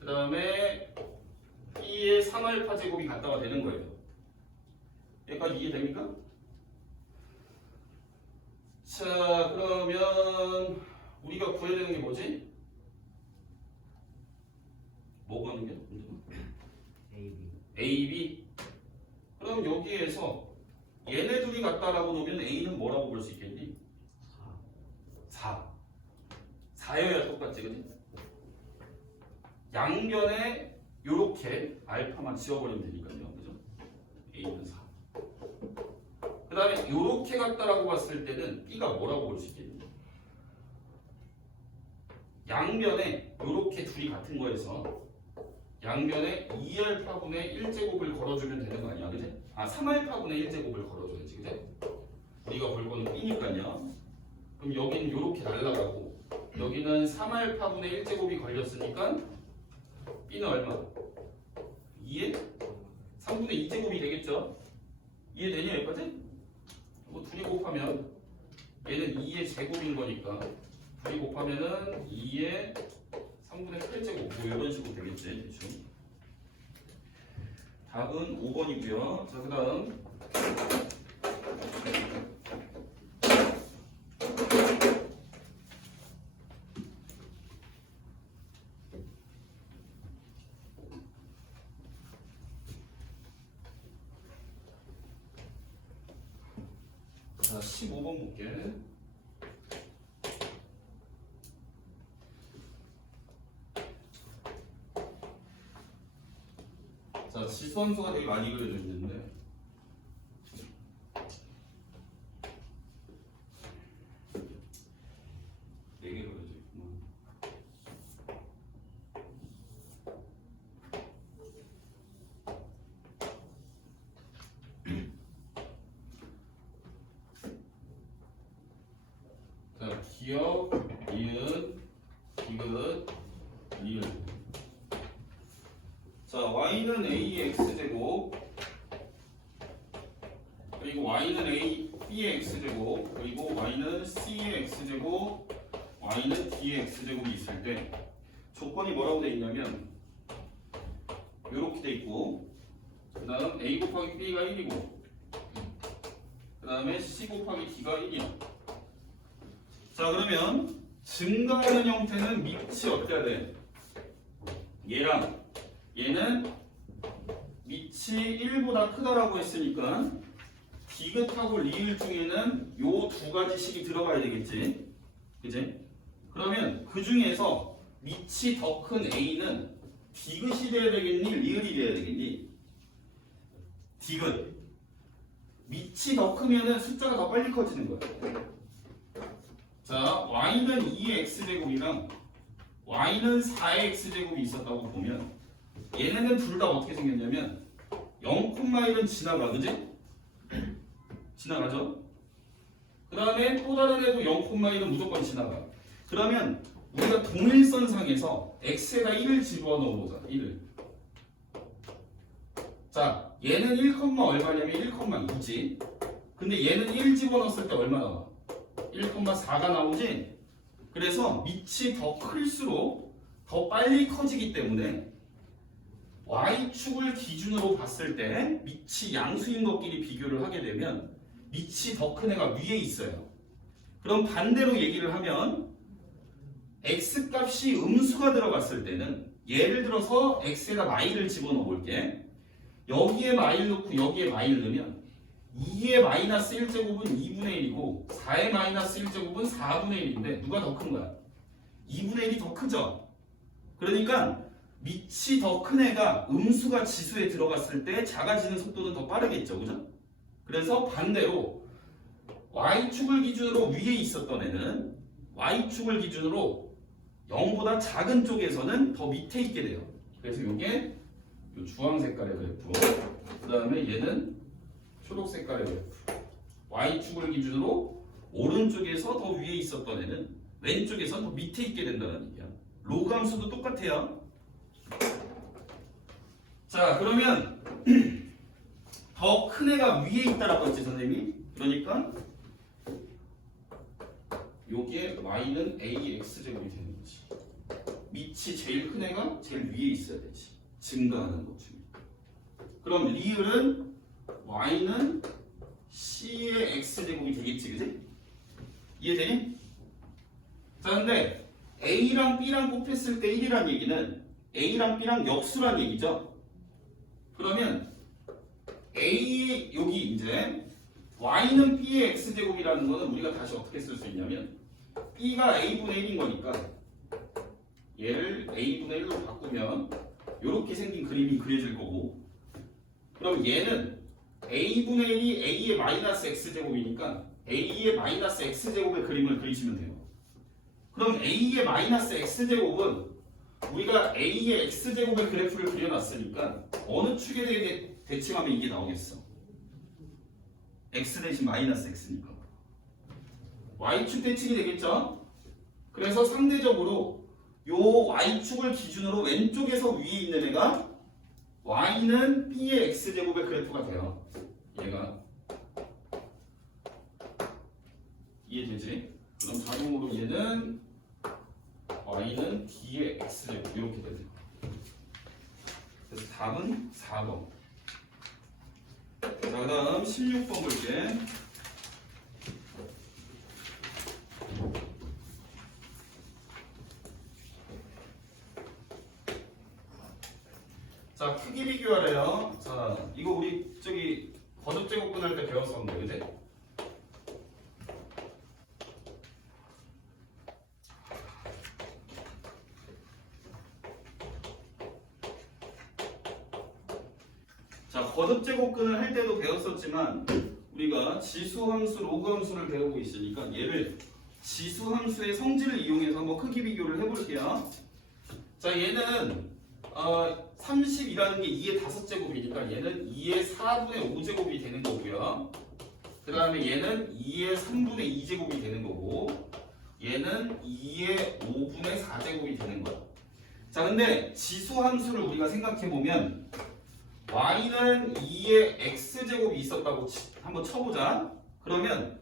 그 다음에 b의 3알파 제곱이 같다가 되는 거예요. 여기까지 이해됩니까? 자, 그러면 우리가 구해야 되는 게 뭐지? 뭐 구하는 게? AB. AB. 그럼 여기에서 얘네 둘이 같다라고 놓으면 A는 뭐라고 볼 수 있겠니? 4. 4여야 똑같지, 그지? 양변에 요렇게 알파만 지워버리면 되니까요, 그죠? A는 4. 그 다음에 요렇게 같다라고 봤을 때는 B가 뭐라고 볼 수 있겠니? 양변에 요렇게 둘이 같은 거에서 양변에 2알파분의 1제곱을 걸어주면 되는 거 아니야, 그지? 3알파분의 1제곱을 걸어줘야지, 그지? 우리가 볼 거는 B니까요. 그럼 여기는 요렇게 날라가고 여기는 3알파분의 1제곱이 걸렸으니까 B는 얼마? 2에 3분의 2제곱이 되겠죠? 이해되냐, 여기까지? 뭐 둘이 곱하면 얘는 2의 제곱인 거니까 둘이 곱하면은 2의 3분의 8제곱 뭐 이런 식으로 되겠지, 대충. 답은 5번이고요. 자, 그 다음 자, 15번 볼게. 수함수가 되게 많이 그려져 있는데 네 개 그려져 있구나. 자, 기역, 이은, 디귿, 리을. 자, y는 ax제곱, 그리고 y는 b의 x제곱, 그리고 y는 c의 x제곱, y는 d의 x제곱이 있을 때 조건이 뭐라고 돼 있냐면 이렇게 돼 있고, 그 다음 a 곱하기 b가 1이고, 그 다음에 c 곱하기 d가 1이야. 자, 그러면 증가하는 형태는 밑이 어때야 돼? 얘랑 얘는 밑이 1보다 크다라고 했으니까 디귿하고 리을 중에는 요 두 가지 식이 들어가야 되겠지, 그지? 그러면 그 중에서 밑이 더 큰 a는 디귿이 돼야 되겠니, 리을이 돼야 되겠니? 디귿. 밑이 더 크면은 숫자가 더 빨리 커지는 거야. 자, y는 2의 x제곱이랑 y는 4의 x제곱이 있었다고 보면 얘네는 둘 다 어떻게 생겼냐면 0,1은 지나가, 그지? 지나가죠? 그 다음에 또 다른 애도 0,1은 무조건 지나가. 그러면 우리가 동일선상에서 x에다 1을 집어넣어 보자. 1을. 자, 얘는 1, 얼마냐면 1,2지. 근데 얘는 1 집어넣었을 때 얼마 나와? 1,4가 나오지? 그래서 밑이 더 클수록 더 빨리 커지기 때문에 y축을 기준으로 봤을 때 밑이 양수인 것끼리 비교를 하게 되면 밑이 더 큰 애가 위에 있어요. 그럼 반대로 얘기를 하면 x값이 음수가 들어갔을 때는 예를 들어서 x에다 마이를 집어넣어 볼게. 여기에 마이를 넣고 여기에 마이를 넣으면 2의 마이너스 1제곱은 2분의 1이고 4의 마이너스 1제곱은 4분의 1인데 누가 더 큰 거야? 2분의 1이 더 크죠? 그러니까 밑이 더 큰 애가 음수가 지수에 들어갔을 때 작아지는 속도는 더 빠르겠죠, 그죠? 그래서 반대로 y축을 기준으로 위에 있었던 애는 y축을 기준으로 0보다 작은 쪽에서는 더 밑에 있게 돼요. 그래서 이게 주황 색깔의 그래프, 그 다음에 얘는 초록 색깔의 그래프. y축을 기준으로 오른쪽에서 더 위에 있었던 애는 왼쪽에서 더 밑에 있게 된다는 얘기야. 로감수도 똑같아요. 자, 그러면 더 큰 애가 위에 있다라고 했지, 선생님이. 그러니까 여기에 y는 ax제곱이 되는 거지. 밑이 제일 큰 애가 제일 위에 있어야 되지. 증가하는 것 중에. 그럼 리을은 y는 c의 x제곱이 되겠지, 그지? 이해되니? 자, 근데 a랑 b랑 곱했을 때 1이란 얘기는 a랑 b랑 역수란 얘기죠. 그러면 a 여기 이제 y는 b의 x제곱이라는 거는 우리가 다시 어떻게 쓸 수 있냐면 b가 a분의 1인 거니까 얘를 a분의 1로 바꾸면 이렇게 생긴 그림이 그려질 거고, 그럼 얘는 a분의 1이 a의 마이너스 x제곱이니까 a의 마이너스 x제곱의 그림을 그리시면 돼요. 그럼 a의 마이너스 x제곱은 우리가 a의 x제곱의 그래프를 그려놨으니까 어느 축에 대칭하면 이게 나오겠어? x 대신 마이너스 x니까 y축 대칭이 되겠죠? 그래서 상대적으로 요 y축을 기준으로 왼쪽에서 위에 있는 애가 y는 b의 x제곱의 그래프가 돼요. 얘가 이해되지? 그럼 자동으로 얘는 y는 d의 x제곱 이렇게 되죠. 그래서 답은 4번. 자, 그 다음 16번 볼게. 자, 크기 비교하래요. 자, 이거 우리 저기 거듭 제곱분 할 때 배웠었는데, 그지? 세제곱근을 할 때도 배웠었지만 우리가 지수함수, 로그함수를 배우고 있으니까 얘를 지수함수의 성질을 이용해서 한번 크기 비교를 해볼게요. 자, 얘는 30이라는 게 2의 5제곱이니까 얘는 2의 4분의 5제곱이 되는 거고요. 그 다음에 얘는 2의 3분의 2제곱이 되는 거고 얘는 2의 5분의 4제곱이 되는 거야. 자, 근데 지수함수를 우리가 생각해보면 y는 2의 x제곱이 있었다고 한번 쳐보자. 그러면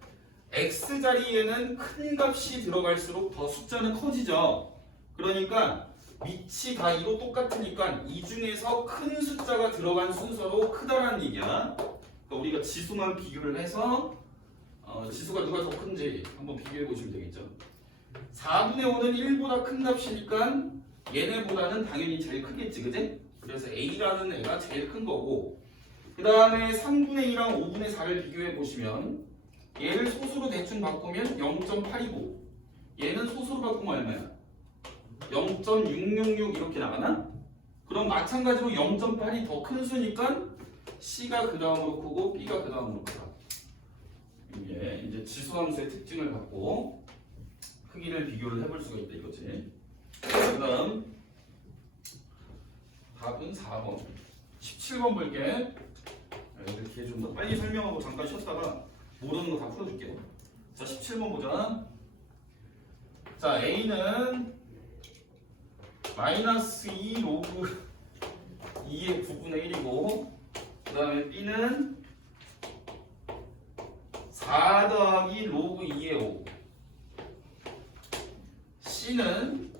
x자리에는 큰 값이 들어갈수록 더 숫자는 커지죠. 그러니까 밑이 다 이로 똑같으니까 이 중에서 큰 숫자가 들어간 순서로 크다라는 얘기야. 그러니까 우리가 지수만 비교를 해서 지수가 누가 더 큰지 한번 비교해 보시면 되겠죠. 4분의 5는 1보다 큰 값이니까 얘네보다는 당연히 제일 크겠지, 그지? 그래서 A라는 애가 제일 큰 거고, 그 다음에 3분의 2랑 5분의 4를 비교해 보시면 얘를 소수로 대충 바꾸면 0.8이고 얘는 소수로 바꾸면 얼마야? 0.666 이렇게 나가나? 그럼 마찬가지로 0.8이 더 큰 수니까 C가 그 다음으로 크고 B가 그 다음으로 크다. 이게 이제 지수함수의 특징을 갖고 크기를 비교를 해볼 수가 있다 이거지. 그 다음 답은 4번. 17번 볼게. 이렇게 좀 더 빨리 설명하고 잠깐 쉬었다가 모르는 거 다 풀어줄게요. 자, 17번 보자. 자, A는 마이너스 2 로그 2의 9분의 1이고 그 다음에 B는 4 더하기 로그 2의 5, C는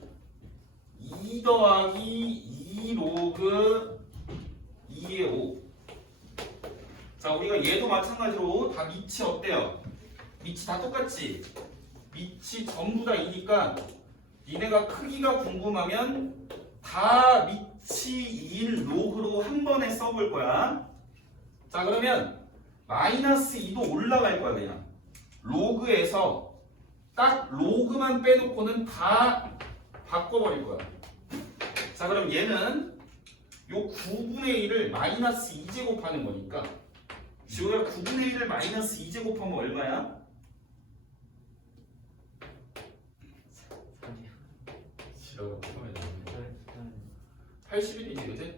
2 더하기 2 로그 2의 5. 자, 우리가 얘도 마찬가지로 다 밑이 어때요? 밑이 다 똑같지? 밑이 전부 다 2니까 니네가 크기가 궁금하면 다 밑이 2인 로그로 한 번에 써볼 거야. 자, 그러면 마이너스 2도 올라갈 거야. 그냥 로그에서 딱 로그만 빼놓고는 다 바꿔버릴 거야. 자, 그럼 얘는 요 9분의 1을 마이너스 2제곱하는 거니까 지호야 9분의 1을 마이너스 2제곱하면 얼마야? 81이지, 그치?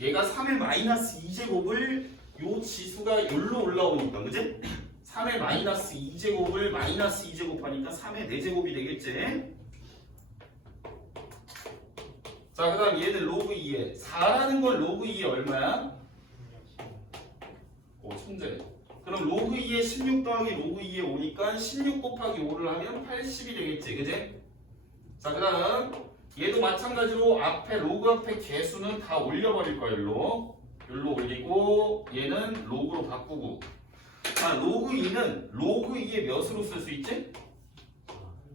얘가 3의 마이너스 2제곱을 요 지수가 여기로 올라오니까, 그치? 3의 마이너스 2제곱을 마이너스 2제곱 하니까 3의 4제곱이 되겠지? 자, 그 다음 얘는 로그 2에 4라는 건 로그 2에 얼마야? 오, 천재. 그럼 로그 2에 16 더하기 로그 2에 5니까 16 곱하기 5를 하면 80이 되겠지, 그치? 자, 그 다음 얘도 마찬가지로 앞에 로그 앞에 개수는 다 올려버릴 거야. 여기로 올리고 얘는 로그로 바꾸고. 자, 로그 2는 로그 2의 몇으로 쓸 수 있지?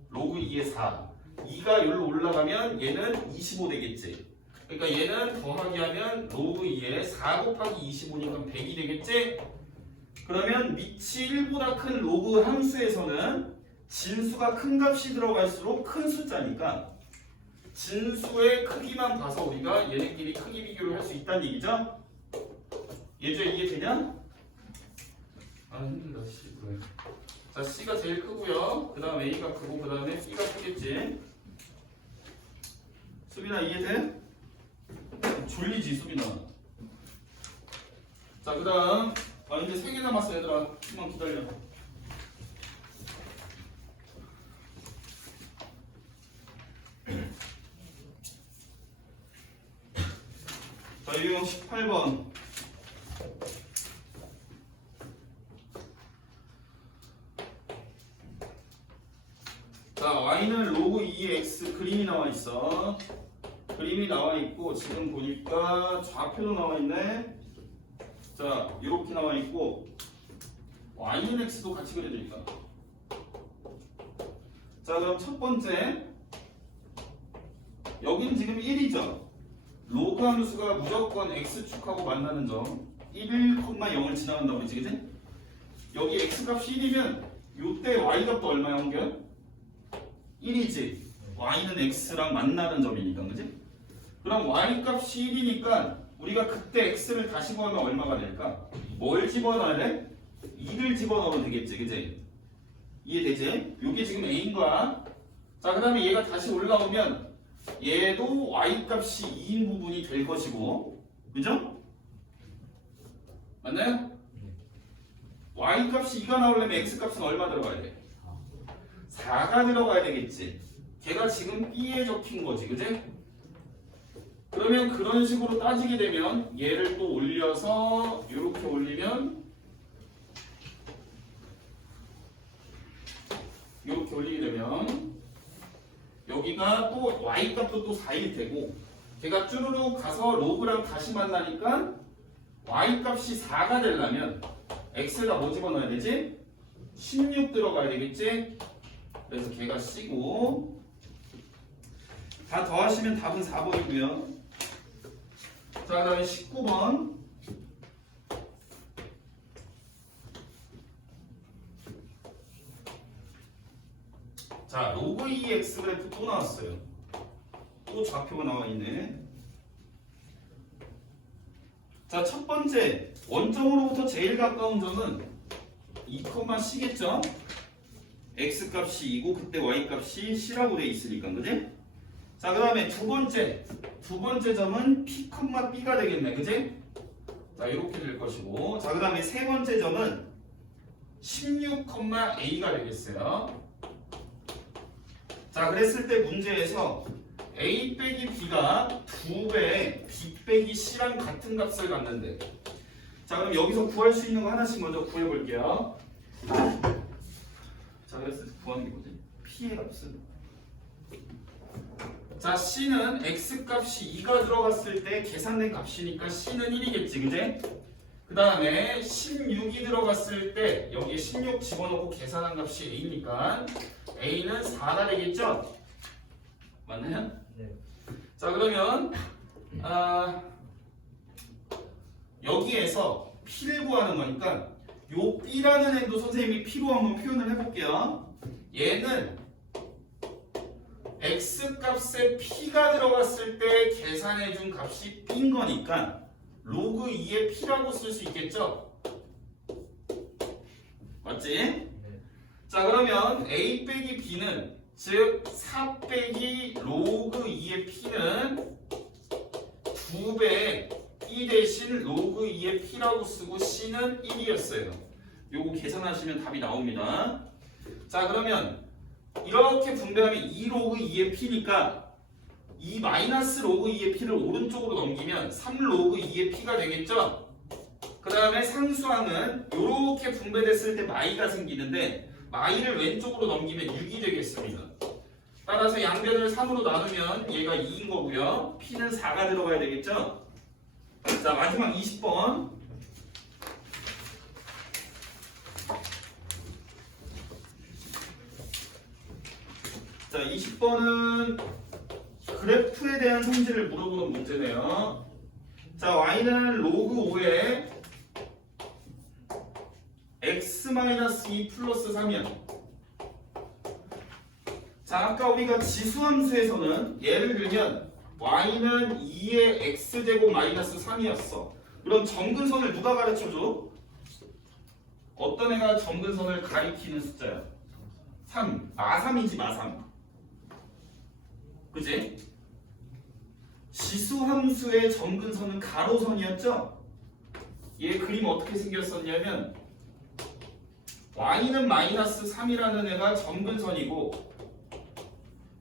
로그 2의 4. 2가 여기로 올라가면 얘는 25 되겠지. 그러니까 얘는 더하기 하면 로그 2에 4 곱하기 25니까 100이 되겠지? 그러면 밑이 1보다 큰 로그 함수에서는 진수가 큰 값이 들어갈수록 큰 숫자니까 진수의 크기만 봐서 우리가 얘네끼리 크기 비교를 할 수 있다는 얘기죠? 얘죠, 이게 되냐? 아, 힘들다. C. 그래. 자, C가 제일 크고요. 그 다음 A가 크고 그 다음에 B가 크겠지. 수빈아, 이해돼? 졸리지, 수빈아. 자, 그 다음 이제 3개 남았어, 얘들아. 좀만 기다려. 자, 유형 18번. 자, y는 로그 2x 그림이 나와 있어. 그림이 나와 있고 지금 보니까 좌표도 나와 있네. 자, 이렇게 나와 있고 y는 x도 같이 그려져 있다. 자, 그럼 첫 번째 여기는 지금 1이죠. 로그 함수가 무조건 x축하고 만나는 점 1,0을 지나간다고 했지, 그치? 여기 x값이 1이면 요때 y값도 얼마야, 홍규현? 1이지. y는 x랑 만나는 점이니까, 그치? 그럼 y값이 1이니까 우리가 그때 x를 다시 구하면 얼마가 될까? 뭘 집어넣어야 돼? 2를 집어넣으면 되겠지, 그치? 이해되지? 이게 지금 a인 거야. 자, 그 다음에 얘가 다시 올라오면 얘도 y 값이 2인 부분이 될 것이고, 그죠? 맞나요? y 값이 2가 나오려면 x 값은 얼마 들어가야 돼? 4가 들어가야 되겠지. 걔가 지금 b에 적힌 거지, 그지? 그러면 그런 식으로 따지게 되면 얘를 또 올려서 이렇게 올리면 이렇게 올리게 되면 여기가 또 y 값도 또 4일 테고 걔가 쭈루룩 가서 로그랑 다시 만나니까 y 값이 4가 되려면 x에다 뭐 집어넣어야 되지? 16 들어가야 되겠지? 그래서 걔가 C고 다 더하시면 답은 4번이고요. 자, 그 다음에 19번. 자, 로그 2x 그래프 또 나왔어요. 또 좌표가 나와 있네. 자, 첫 번째 원점으로부터 제일 가까운 점은 2,C겠죠? x 값이 2고 그때 y 값이 C라고 돼 있으니까, 그지? 자, 그 다음에 두 번째 점은 P, B가 되겠네, 그지? 자, 이렇게 될 것이고, 자, 그 다음에 세 번째 점은 16, A가 되겠어요. 자, 그랬을 때 문제에서 A 빼기 B가 2배 B 빼기 C랑 같은 값을 갖는데, 자, 그럼 여기서 구할 수 있는 거 하나씩 먼저 구해볼게요. 자, 그래서 구하는 게 뭐지? P의 값은, 자, C는 x 값이 2가 들어갔을 때 계산된 값이니까 C는 1이겠지, 그제? 그 다음에 16이 들어갔을 때 여기에 16 집어넣고 계산한 값이 A니까 A는 4가 되겠죠? 맞나요? 네. 자, 그러면 여기에서 P를 구하는 거니까 요 B라는 애도 선생님이 P로 한번 표현을 해볼게요. 얘는 x 값에 P가 들어갔을 때 계산해준 값이 B인 거니까 로그 2의 P라고 쓸 수 있겠죠? 맞지? 네. 자, 그러면 A 빼기 B는 즉 4 빼기 로그 2의 P는 2배 E 대신 로그 2의 P라고 쓰고 C는 1이었어요. 요거 계산하시면 답이 나옵니다. 자, 그러면 이렇게 분배하면 2 로그 2의 P니까 2 마이너스 로그 2의 P를 오른쪽으로 넘기면 3 로그 2의 P가 되겠죠? 그 다음에 상수항은 이렇게 분배됐을 때 마이가 생기는데 마이를 왼쪽으로 넘기면 6이 되겠습니다. 따라서 양변을 3으로 나누면 얘가 2인 거고요. P는 4가 들어가야 되겠죠? 자, 마지막 20번. 자, 20번은 그래프에 대한 성질을 물어보는 문제네요. 자, y는 로그 5에 x-2 플러스 3이야. 자, 아까 우리가 지수함수에서는 예를 들면 y는 2의 x제곱 마이너스 3이었어. 그럼 점근선을 누가 가르쳐줘? 어떤 애가 점근선을 가리키는 숫자야? 3. 마3이지 마3. 그치? 지수함수의 점근선은 가로선이었죠? 얘 그림 어떻게 생겼었냐면 y는 마이너스 3이라는 애가 점근선이고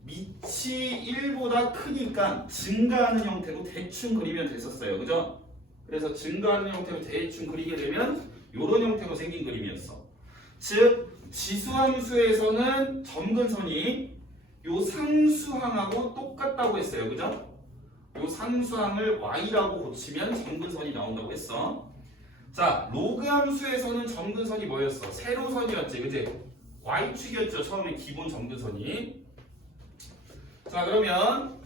밑이 1보다 크니까 증가하는 형태로 대충 그리면 됐었어요. 그죠? 그래서 증가하는 형태로 대충 그리게 되면 이런 형태로 생긴 그림이었어. 즉 지수함수에서는 점근선이 요 상수항하고 똑같다고 했어요. 그죠? 요 상수항을 y라고 고치면 점근선이 나온다고 했어. 자, 로그 함수에서는 점근선이 뭐였어? 세로선이었지. 그지? y축이었죠. 처음에 기본 점근선이. 자, 그러면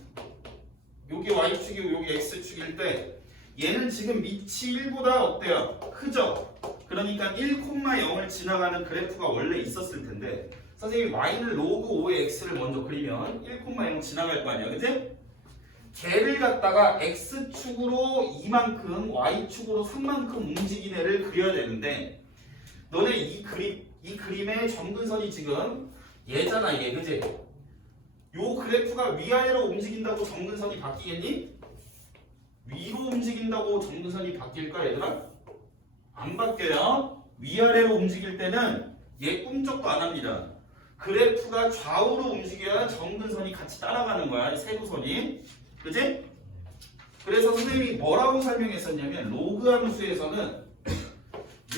여기 y축이고 여기 x축일 때 얘는 지금 밑이 1보다 어때요? 크죠? 그러니까 1,0을 지나가는 그래프가 원래 있었을 텐데 선생님이 y는 로그 5의 x를 먼저 그리면 1,0 지나갈 거 아니야. 그치? 걔를 갖다가 x축으로 2만큼 y축으로 3만큼 움직인 애를 그려야 되는데 너네 이 그림의 점근선이 지금 얘잖아 얘 그지? 요 그래프가 위아래로 움직인다고 점근선이 바뀌겠니? 위로 움직인다고 점근선이 바뀔까 얘들아? 안 바뀌어요. 위아래로 움직일 때는 얘 꿈쩍도 안 합니다. 그래프가 좌우로 움직여야 점근선이 같이 따라가는 거야 이 세부선이. 그지? 그래서 선생님이 뭐라고 설명했었냐면 로그 함수에서는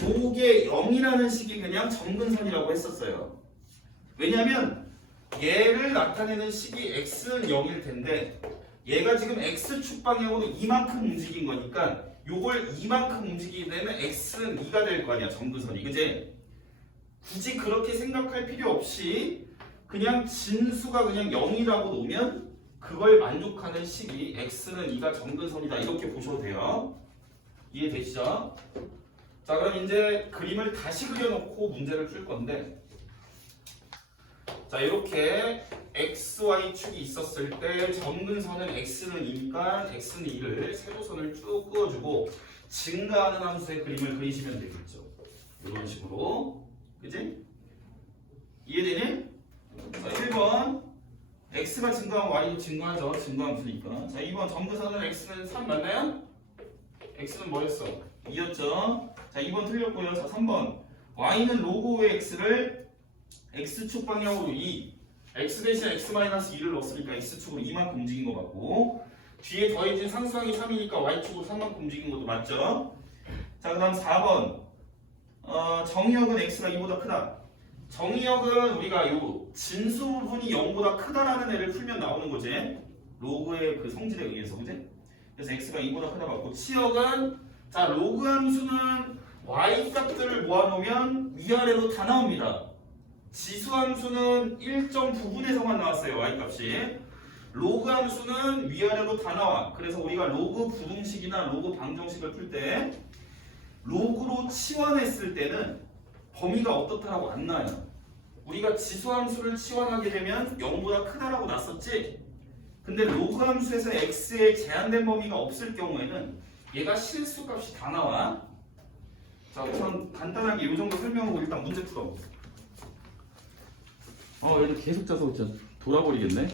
요게 0이라는 식이 그냥 점근선이라고 했었어요. 왜냐면 얘를 나타내는 식이 x는 0일 텐데 얘가 지금 x축 방향으로 이만큼 움직인 거니까 요걸 이만큼 움직이게 되면 x는 2가 될 거 아니야 점근선이. 그지? 굳이 그렇게 생각할 필요 없이 그냥 진수가 그냥 0이라고 놓으면 그걸 만족하는 식이 x는 2가 점근선이다 이렇게 보셔도 돼요. 이해되시죠? 자 그럼 이제 그림을 다시 그려놓고 문제를 풀 건데 자 이렇게 xy축이 있었을 때 점근선은 x는 2니까 x는 2를 세로선을 쭉 그어주고 증가하는 함수의 그림을 그리시면 되겠죠. 이런 식으로. 그지? 이해되니? 자 1번 x가 증가하면 y도 증가하죠. 증가함수니까. 자 2번 점근선은 x는 3 맞나요? x는 뭐였어? 2였죠. 자 2번 틀렸고요. 자 3번 y는 로그 5의 x를 x축 방향으로 2 x 대신 x-2를 넣었으니까 x축으로 2만큼 움직인 거 맞고 뒤에 더해진 상수항이 3이니까 y축으로 3만큼 움직인 것도 맞죠. 자 그 다음 4번 정의역은 x가 2보다 크다. 정의역은 우리가 요 진수 부분이 0보다 크다라는 애를 풀면 나오는 거지. 로그의 그 성질에 의해서 그지? 그래서 x가 2보다 크다 맞고 치역은 자 로그 함수는 y 값들을 모아놓으면 위아래로 다 나옵니다. 지수 함수는 일정 부분에서만 나왔어요. y 값이. 로그 함수는 위아래로 다 나와. 그래서 우리가 로그 부등식이나 로그 방정식을 풀 때 로그로 치환했을 때는 범위가 어떻다라고 안 나와요. 우리가 지수 함수를 치환하게 되면 0보다 크다라고 났었지. 근데 로그 함수에서 x에 제한된 범위가 없을 경우에는 얘가 실수값이 다 나와. 자 우선 간단하게 이 정도 설명하고 일단 문제 풀어. 얘는 계속 짜서 진짜 돌아버리겠네.